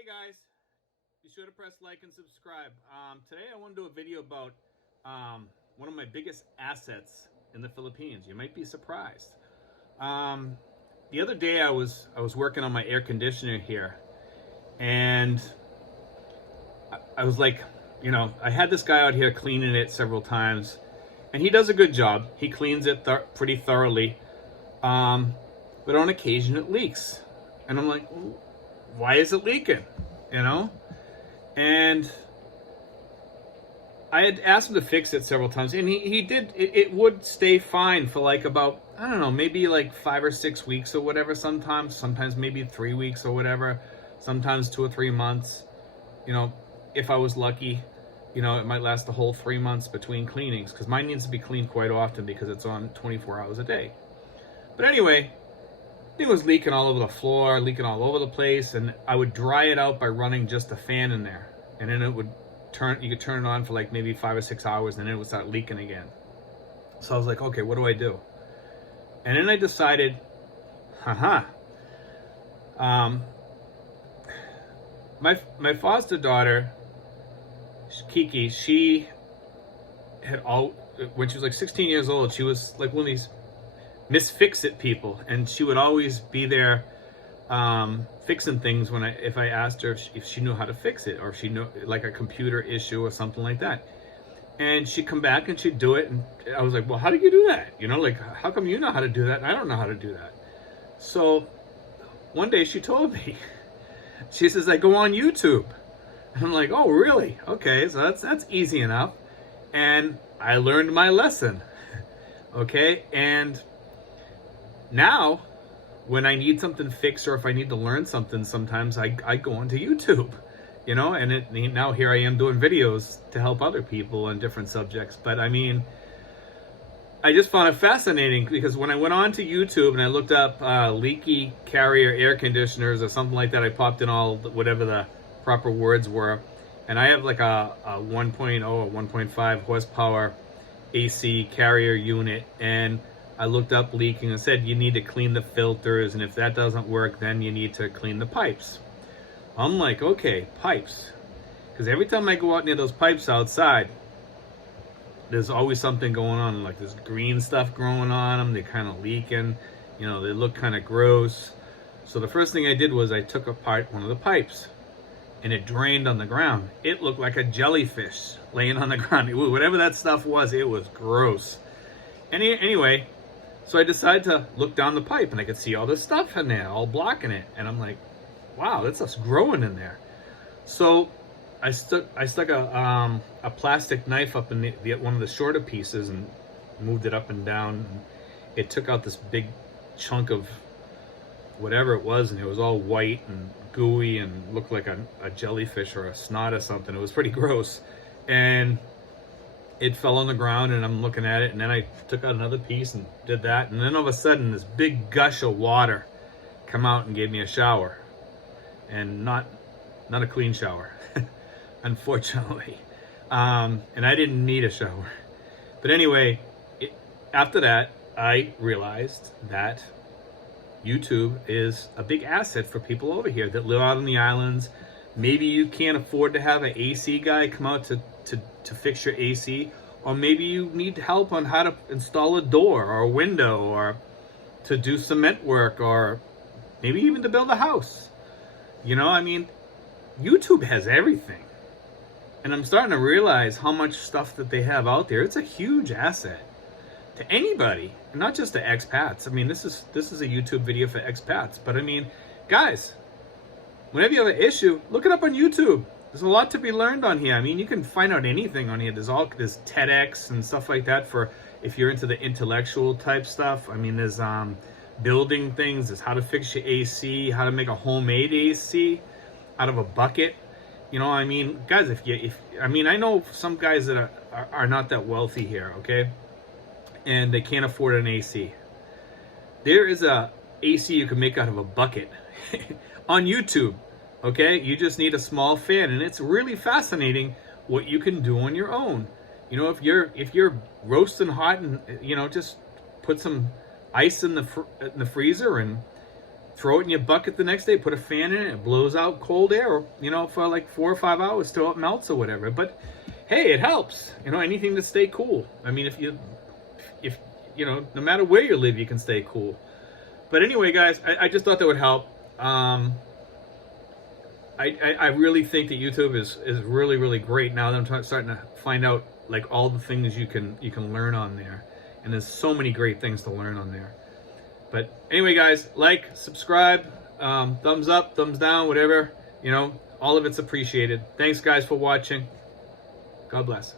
Hey guys, be sure to press like and subscribe. Today I want to do a video about one of my biggest assets in the Philippines. You might be surprised. Um, the other day I was working on my air conditioner here, and I was like, I had this guy out here cleaning it several times, and he does a good job. He cleans it pretty thoroughly, but on occasion it leaks, and I'm like, why is it leaking? You know? And I had asked him to fix it several times, and he did. It would stay fine for like about, I don't know, maybe like 5 or 6 weeks or whatever. Sometimes maybe 3 weeks or whatever. Sometimes 2 or 3 months. If I was lucky, it might last the whole 3 months between cleanings, because mine needs to be cleaned quite often because it's on 24 hours a day. But anyway, it was leaking all over the floor, leaking all over the place, and I would dry it out by running just a fan in there, and then it would you could turn it on for like maybe 5 or 6 hours, and then it would start leaking again. So I was like, okay, what do I do? And then I decided, my foster daughter, Kiki, she had when she was like 16 years old, she was like one of these Miss Fix-It people, and she would always be there fixing things if I asked her if she knew how to fix it, or if she knew like a computer issue or something like that. And she'd come back and she'd do it, and I was like, well, how do you do that? Like, how come you know how to do that and I don't know how to do that? So one day she told me, she says, I go on YouTube. And I'm like, oh, really? Okay, so that's easy enough. And I learned my lesson. Okay, and now when I need something fixed, or if I need to learn something, sometimes I go onto YouTube, and now here I am doing videos to help other people on different subjects. But I mean, I just found it fascinating, because when I went onto YouTube and I looked up leaky carrier air conditioners or something like that, I popped in whatever the proper words were, and I have like a 1.0 or 1.5 horsepower AC carrier unit, and I looked up leaking and said you need to clean the filters, and if that doesn't work, then you need to clean the pipes. I'm like, okay, pipes, because every time I go out near those pipes outside, there's always something going on, like this green stuff growing on them. They're kind of leaking, they look kind of gross. So the first thing I did was I took apart one of the pipes, and it drained on the ground. It looked like a jellyfish laying on the ground. Whatever that stuff was, it was gross. Anyway, so I decided to look down the pipe, and I could see all this stuff in there, all blocking it. And I'm like, wow, that's just growing in there. So I stuck a plastic knife up in one of the shorter pieces and moved it up and down. And it took out this big chunk of whatever it was, and it was all white and gooey and looked like a jellyfish or a snot or something. It was pretty gross. And it fell on the ground, and I'm looking at it, and then I took out another piece and did that, and then all of a sudden this big gush of water come out and gave me a shower, and not a clean shower, unfortunately. And I didn't need a shower. But anyway, after that, I realized that YouTube is a big asset for people over here that live out on the islands. Maybe you can't afford to have an AC guy come out to fix your AC, or maybe you need help on how to install a door or a window, or to do cement work, or maybe even to build a house. I mean, YouTube has everything. And I'm starting to realize how much stuff that they have out there. It's a huge asset to anybody, not just to expats. I mean, this is a YouTube video for expats. But I mean, guys, whenever you have an issue, look it up on YouTube. There's a lot to be learned on here. I mean, you can find out anything on here. There's TEDx and stuff like that for if you're into the intellectual type stuff. I mean, there's building things. There's how to fix your AC, how to make a homemade AC out of a bucket. I mean, guys, I know some guys that are not that wealthy here, okay? And they can't afford an AC. There is a AC you can make out of a bucket on YouTube. Okay, you just need a small fan, and it's really fascinating what you can do on your own. If you're roasting hot, and just put some ice in the freezer and throw it in your bucket the next day, put a fan in it, it blows out cold air, or, you know, for like 4 or 5 hours till it melts or whatever. But hey, it helps, you know, anything to stay cool. I mean, if you know, no matter where you live, you can stay cool. But anyway, guys, I just thought that would help. I really think that YouTube is really, really great now that I'm starting to find out like all the things you can learn on there. And there's so many great things to learn on there. But anyway, guys, like, subscribe, thumbs up, thumbs down, whatever, you know, all of it's appreciated. Thanks, guys, for watching. God bless.